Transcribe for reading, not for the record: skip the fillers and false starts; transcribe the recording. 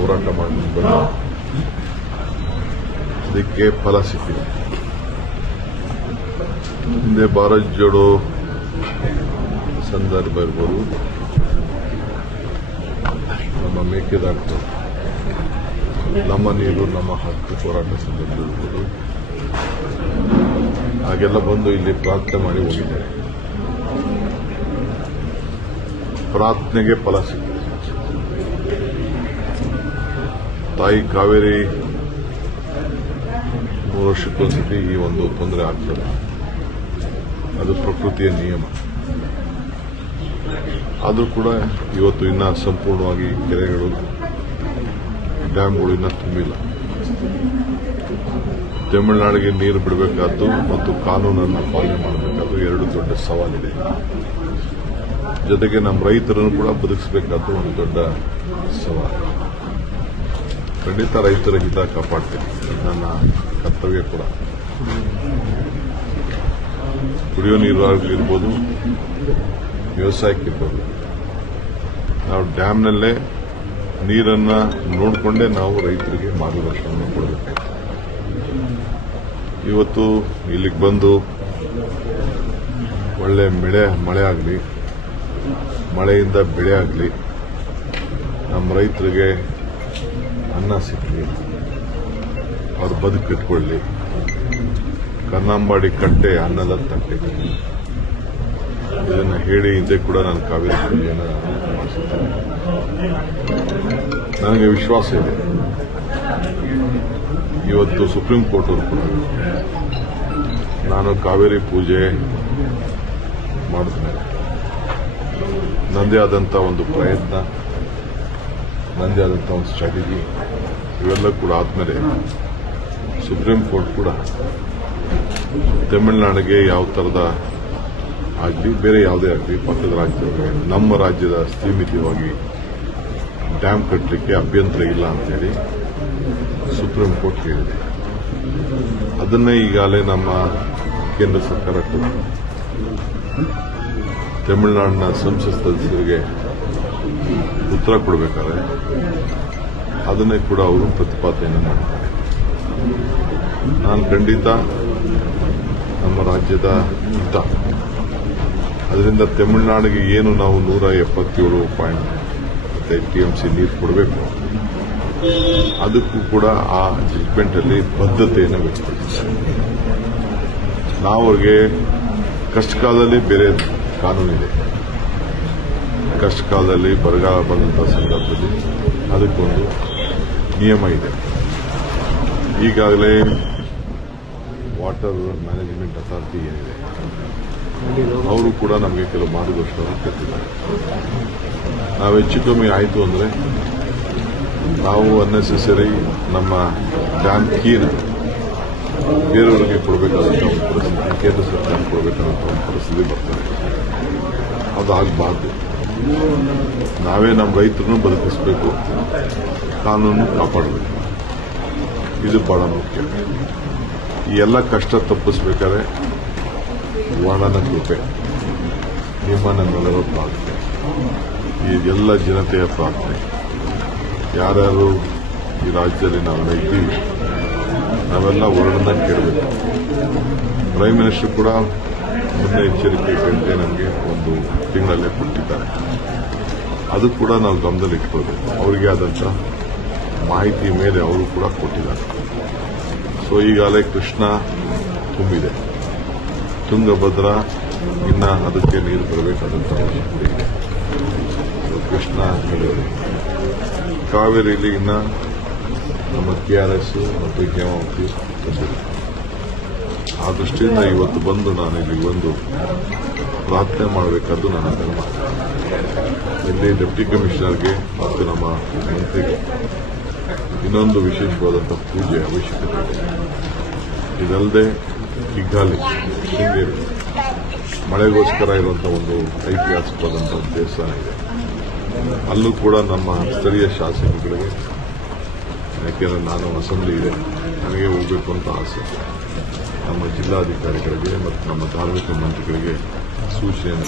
ಹೋರಾಟ ಮಾಡಿ ಬಂದು ಅದಕ್ಕೆ ಫಲ ಸಿಕ್ಕಿದೆ. ಹಿಂದೆ ಭಾರತ್ ಜೋಡೋ ಸಂದರ್ಭ ಇರ್ಬೋದು, ನಮ್ಮ ಮೇಕೆದಾಟು, ನಮ್ಮ ನೀರು ನಮ್ಮ ಹಕ್ಕು ಹೋರಾಟ ಸಂದರ್ಭ ಇರ್ಬೋದು, ಹಾಗೆಲ್ಲ ಬಂದು ಇಲ್ಲಿ ಪ್ರಾರ್ಥನೆ ಮಾಡಿ ಹೋಗಿದ್ದಾರೆ. ಪ್ರಾರ್ಥನೆಗೆ ಫಲ ಸಿಕ್ಕಿದೆ. ತಾಯಿ ಕಾವೇರಿ 3 ವರ್ಷಕ್ಕೊಂದ್ಸತಿ ಈ ಒಂದು ತೊಂದರೆ ಆಗ್ತದೆ. ಅದು ಪ್ರಕೃತಿಯ ನಿಯಮ. ಆದರೂ ಕೂಡ ಇವತ್ತು ಇನ್ನ ಸಂಪೂರ್ಣವಾಗಿ ಕೆರೆಗಳು, ಡ್ಯಾಮ್ಗಳು ಇನ್ನೂ ತುಂಬಿಲ್ಲ. ತಮಿಳುನಾಡಿಗೆ ನೀರು ಬಿಡಬೇಕಾದ್ದು ಮತ್ತು ಕಾನೂನನ್ನು ಪಾಲನೆ ಮಾಡಬೇಕಾದ್ದು 2 ದೊಡ್ಡ ಸವಾಲಿದೆ. ಜೊತೆಗೆ ನಮ್ಮ ರೈತರನ್ನು ಕೂಡ ಬದುಕಿಸಬೇಕಾದ್ದು ಒಂದು ದೊಡ್ಡ ಸವಾಲು. ಖಂಡಿತ ರೈತರ ಹಿತ ಕಾಪಾಡ್ತೇನೆ, ನನ್ನ ಕರ್ತವ್ಯ ಕೂಡ. ಕುಡಿಯೋ ನೀರು ಇರ್ಬೋದು, ವ್ಯವಸಾಯಕ್ಕಿರ್ಬೋದು, ನಾವು ಡ್ಯಾಮ್ನಲ್ಲೇ ನೀರನ್ನು ನೋಡಿಕೊಂಡೇ ನಾವು ರೈತರಿಗೆ ಮಾರ್ಗದರ್ಶನವನ್ನು ಕೊಡಬೇಕಾಗಿದೆ. ಇವತ್ತು ಇಲ್ಲಿಗೆ ಬಂದು ಒಳ್ಳೆ ಮಳೆ ಆಗಲಿ, ಮಳೆಯಿಂದ ಬೆಳೆ ಆಗಲಿ, ನಮ್ಮ ರೈತರಿಗೆ ಅನ್ನ ಸಿಕ್ಕಲಿ, ಅವ್ರ ಬದುಕು ಕಟ್ಕೊಳ್ಳಿ, ಕನ್ನಂಬಾಡಿ ಕಟ್ಟೆ ಅನ್ನದ ತಟ್ಟೆ, ಇದನ್ನು ಹೇಳಿ ಹಿಂದೆ ಕೂಡ ನಾನು ಕಾವೇರಿ ಪೂಜೆಯನ್ನು ಮಾಡಿಸುತ್ತೇನೆ. ನನಗೆ ವಿಶ್ವಾಸ ಇದೆ, ಇವತ್ತು ಸುಪ್ರೀಂ ಕೋರ್ಟ್ ಅವರು ಕೂಡ ನಾನು ಕಾವೇರಿ ಪೂಜೆ ಮಾಡಿದ್ಮೇಲೆ ನಂದೇ ಆದಂಥ ಒಂದು ಪ್ರಯತ್ನ, ನಂದೇ ಆದಂಥ ಒಂದು ಸ್ಟ್ರಾಟಜಿ ಇವೆಲ್ಲ ಕೂಡ ಆದಮೇಲೆ ಸುಪ್ರೀಂ ಕೋರ್ಟ್ ಕೂಡ ತಮಿಳುನಾಡಿಗೆ ಯಾವ ಥರದ ಆಗಲಿ, ಬೇರೆ ಯಾವುದೇ ಆಗಲಿ, ಪಕ್ಕದ ರಾಜ್ಯದವರಿಗೆ ನಮ್ಮ ರಾಜ್ಯದ ಸೀಮಿತವಾಗಿ ಡ್ಯಾಮ್ ಕಟ್ಟಲಿಕ್ಕೆ ಅಭ್ಯಂತರ ಇಲ್ಲ ಅಂತೇಳಿ ಸುಪ್ರೀಂ ಕೋರ್ಟ್ ಹೇಳಿದೆ. ಅದನ್ನೇ ಈಗಾಗಲೇ ನಮ್ಮ ಕೇಂದ್ರ ಸರ್ಕಾರ ಕೂಡ ತಮಿಳುನಾಡಿನ ಸಂಸತ್ ಸದಸ್ಯರಿಗೆ ಉತ್ತರ ಕೊಡಬೇಕಾದ್ರೆ ಅದನ್ನೇ ಕೂಡ ಅವರು ಪ್ರತಿಪಾದನೆಯನ್ನು ಮಾಡಿದ್ದಾರೆ. ನಾನು ಖಂಡಿತ ನಮ್ಮ ರಾಜ್ಯದ ಹಿತ, ಅದರಿಂದ ತಮಿಳುನಾಡಿಗೆ ಏನು ನಾವು 177.5 TMC ನೀರು ಕೊಡಬೇಕು, ಅದಕ್ಕೂ ಕೂಡ ಆ ಜಡ್ಜ್ಮೆಂಟ್ ಅಲ್ಲಿ ಬದ್ಧತೆಯನ್ನು ವ್ಯಕ್ತಪಡಿಸಿದ್ದಾರೆ. ನಾವು ಅವ್ರಿಗೆ ಕಷ್ಟಕಾಲದಲ್ಲಿ ಬೇರೆ ಕಾನೂನಿದೆ, ಕಷ್ಟಕಾಲದಲ್ಲಿ ಬರಗಾಲ ಬಂದಂಥ ಸಂದರ್ಭದಲ್ಲಿ ಅದಕ್ಕೊಂದು ನಿಯಮ ಇದೆ. ಈಗಾಗಲೇ ವಾಟರ್ ಮ್ಯಾನೇಜ್ಮೆಂಟ್ ಅಥಾರಿಟಿ ಏನಿದೆ, ಅವರು ಕೂಡ ನಮಗೆ ಕೆಲವು ಮಾರ್ಗದರ್ಶನ ಕೊಟ್ಟಿದ್ದಾರೆ. ನಾವು ಹೆಚ್ಚು ಕಮ್ಮಿ ಆಯಿತು ಅಂದರೆ ನಾವು ಅನ್ನೆಸೆಸರಿ ನಮ್ಮ ಡ್ಯಾಮ್ ಕೀನ ಬೇರೆಯವರಿಗೆ ಕೊಡಬೇಕಾದಂಥ ಒಂದು ಪರಿಸ್ಥಿತಿ, ಕೇಂದ್ರ ಸರ್ಕಾರ ಕೊಡಬೇಕಾದಂಥ ಒಂದು ಪರಿಸ್ಥಿತಿ ಬರ್ತದೆ. ಅದಾಗಬಾರ್ದು. ನಾವೇ ನಮ್ಮ ರೈತರನ್ನು ಬದುಕಿಸಬೇಕು, ಕಾನೂನು ಕಾಪಾಡಬೇಕು. ಇದು ಬಹಳ ಮುಖ್ಯ. ಈ ಎಲ್ಲ ಕಷ್ಟ ತಪ್ಪಿಸಬೇಕಾದ್ರೆ ವರ್ಣನ ಕೃಪೆ, ನಿಮ್ಮ ನಮ್ಮೆಲ್ಲರ ಪ್ರಾರ್ಥನೆ, ಈ ಎಲ್ಲ ಜನತೆಯ ಪ್ರಾರ್ಥನೆ, ಯಾರ್ಯಾರು ಈ ರಾಜ್ಯದಲ್ಲಿ ನಾವೆಲ್ಲ ಇದ್ದೀವಿ ನಾವೆಲ್ಲ ವರ್ಣನ ಕೇಳಬೇಕು. ಪ್ರೈಮ್ ಮಿನಿಸ್ಟರ್ ಕೂಡ ಮುನ್ನೆಚ್ಚರಿಕೆ ಕಂటే ನಮಗೆ ಒಂದು ತಿಂಗಳಲ್ಲೇ ಕೊಟ್ಟಿದ್ದಾರೆ. ಅದು ಕೂಡ ನಾವು ಗಮನದಲ್ಲಿ ಇಟ್ಕೊಳ್ಬೇಕು. ಅವರಿಗೆ ಆದಂಥ ಮಾಹಿತಿ ಮೇಲೆ ಅವರು ಕೂಡ ಕೊಟ್ಟಿದ್ದಾರೆ. ಸೊ ಈಗಾಗಲೇ ಕೃಷ್ಣ ತುಂಬಿದೆ, ತುಂಗಭದ್ರಾ ಇನ್ನ ಅದಕ್ಕೆ ನೀರು ಬರಬೇಕಾದಂಥ ಅವಶ್ಯಕತೆ ಇದೆ. ಕೃಷ್ಣ ಹೇಳಿದೆ, ಕಾವೇರಿಯಲ್ಲಿ ಇನ್ನ ನಮ್ಮ KRS ಮತ್ತು ಹೇಮಾವತಿ ಬಂದಿದೆ. ಆ ದೃಷ್ಟಿಯಿಂದ ಇವತ್ತು ಬಂದು ನಾನು ಇಲ್ಲಿ ಒಂದು ಪ್ರಾರ್ಥನೆ ಮಾಡಬೇಕಾದ್ದು ನನ್ನ ಧರ್ಮ. ಇಲ್ಲಿ ಡೆಪ್ಟಿ ಕಮಿಷನರ್ಗೆ ಮತ್ತು ನಮ್ಮ ಮಂತ್ರಿಗೆ ಇನ್ನೊಂದು ವಿಶೇಷವಾದಂಥ ಪೂಜೆ ಅವಶ್ಯಕತೆ ಇದೆ. ಇದಲ್ಲದೆ ಕಿಗ್ಗಾಲಿ, ಶೃಂಗೇರಿ ಮಳೆಗೋಸ್ಕರ ಇರುವಂಥ ಒಂದು ಐತಿಹಾಸಿಕವಾದಂಥ ದೇವಸ್ಥಾನ ಇದೆ. ಅಲ್ಲೂ ಕೂಡ ನಮ್ಮ ಸ್ಥಳೀಯ ಶಾಸಕರಿಗೆ, ಯಾಕೆಂದರೆ ನಾನು ಅಸೆಂಬ್ಲಿ ಇದೆ, ನನಗೆ ಹೋಗಬೇಕು ಅಂತ ಆಸೆ, ನಮ್ಮ ಜಿಲ್ಲಾಧಿಕಾರಿಗಳಿಗೆ ಮತ್ತು ನಮ್ಮ ಧಾರ್ಮಿಕ ಮಂತ್ರಿಗಳಿಗೆ ಸೂಚನೆಯನ್ನು